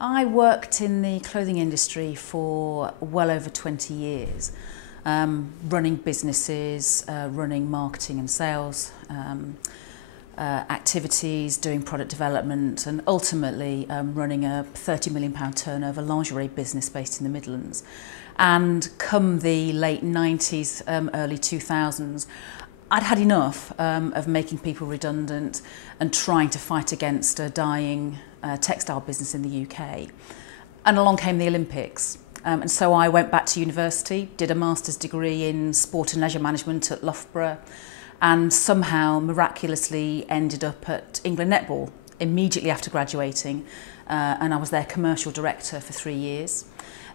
I worked in the clothing industry for well over 20 years, running businesses, running marketing and sales activities, doing product development, and ultimately running a £30 million turnover lingerie business based in the Midlands. And come the late 90s, early 2000s, I'd had enough of making people redundant and trying to fight against a dying textile business in the UK. And along came the Olympics. And so I went back to university, did a master's degree in sport and leisure management at Loughborough, and somehow miraculously ended up at England Netball immediately after graduating. And I was their commercial director for 3 years.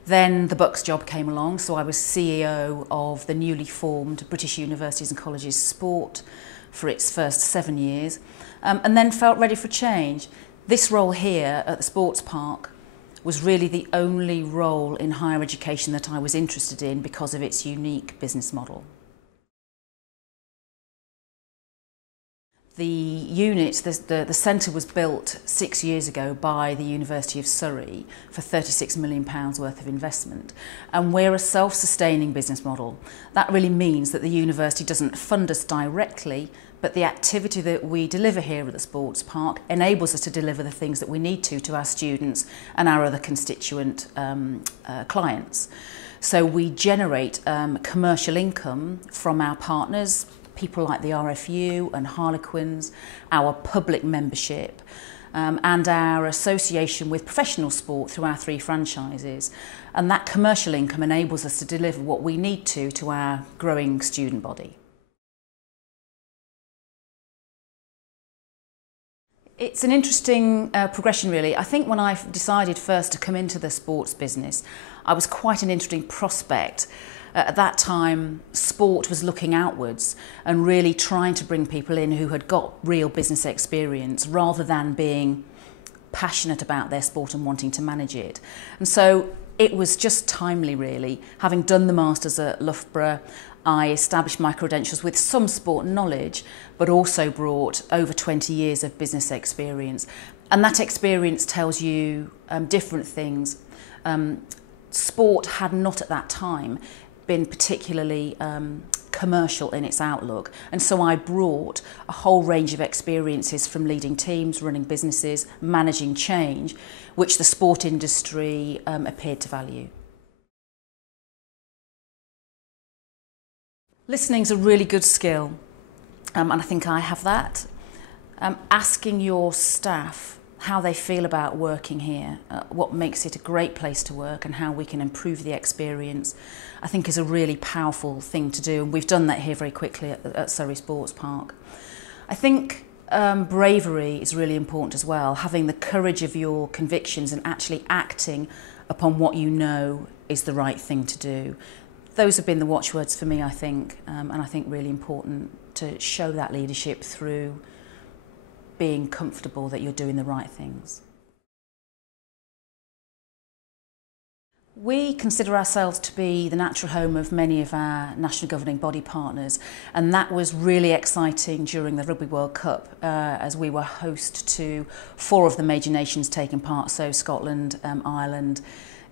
Then the Bucks job came along, so I was CEO of the newly formed British Universities and Colleges Sport for its first 7 years, and then felt ready for change. This role here at the Sports Park was really the only role in higher education that I was interested in because of its unique business model. The unit, the centre was built 6 years ago by the University of Surrey for £36 million worth of investment. And we're a self-sustaining business model. That really means that the university doesn't fund us directly, but the activity that we deliver here at the Sports Park enables us to deliver the things that we need to our students and our other constituent clients. So we generate commercial income from our partners, people like the RFU and Harlequins, our public membership, and our association with professional sport through our 3 franchises. And that commercial income enables us to deliver what we need to our growing student body. It's an interesting progression, really. I think when I decided first to come into the sports business, I was quite an interesting prospect. At that time, sport was looking outwards and really trying to bring people in who had got real business experience rather than being passionate about their sport and wanting to manage it. And so it was just timely, really. Having done the Masters at Loughborough, I established my credentials with some sport knowledge, but also brought over 20 years of business experience. And that experience tells you different things. Sport had not at that time been particularly commercial in its outlook, and so I brought a whole range of experiences from leading teams, running businesses, managing change, which the sport industry appeared to value. Listening's a really good skill, and I think I have that. Asking your staff how they feel about working here, what makes it a great place to work and how we can improve the experience, I think is a really powerful thing to do, and we've done that here very quickly at Surrey Sports Park. I think bravery is really important as well, having the courage of your convictions and actually acting upon what you know is the right thing to do. Those have been the watchwords for me, I think, and I think really important to show that leadership through being comfortable that you're doing the right things. We consider ourselves to be the natural home of many of our national governing body partners, and that was really exciting during the Rugby World Cup as we were host to 4 of the major nations taking part, so Scotland, Ireland,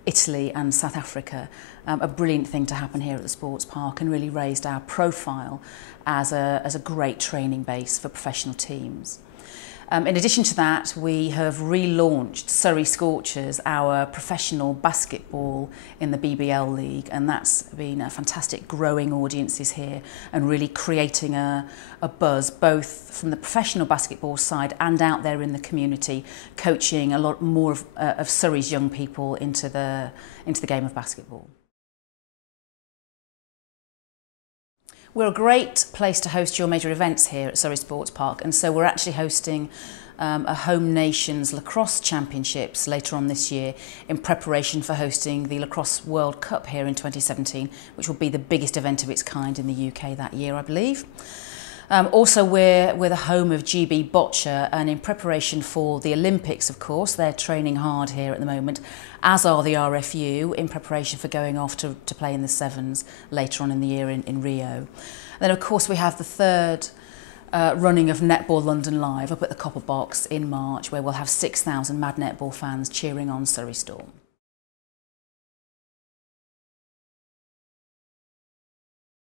Italy and South Africa. A brilliant thing to happen here at the Sports Park and really raised our profile as a great training base for professional teams. In addition to that, we have relaunched Surrey Scorchers, our professional basketball in the BBL League, and that's been a fantastic growing audiences here and really creating a buzz both from the professional basketball side and out there in the community, coaching a lot more of Surrey's young people into the game of basketball. We're a great place to host your major events here at Surrey Sports Park, and so we're actually hosting a Home Nations Lacrosse Championships later on this year in preparation for hosting the Lacrosse World Cup here in 2017, which will be the biggest event of its kind in the UK that year, I believe. Also, we're the home of GB Boccia, and in preparation for the Olympics, of course, they're training hard here at the moment, as are the RFU, in preparation for going off to play in the Sevens later on in the year in Rio. Then, of course, we have the third running of Netball London Live up at the Copper Box in March, where we'll have 6,000 Mad Netball fans cheering on Surrey Storm.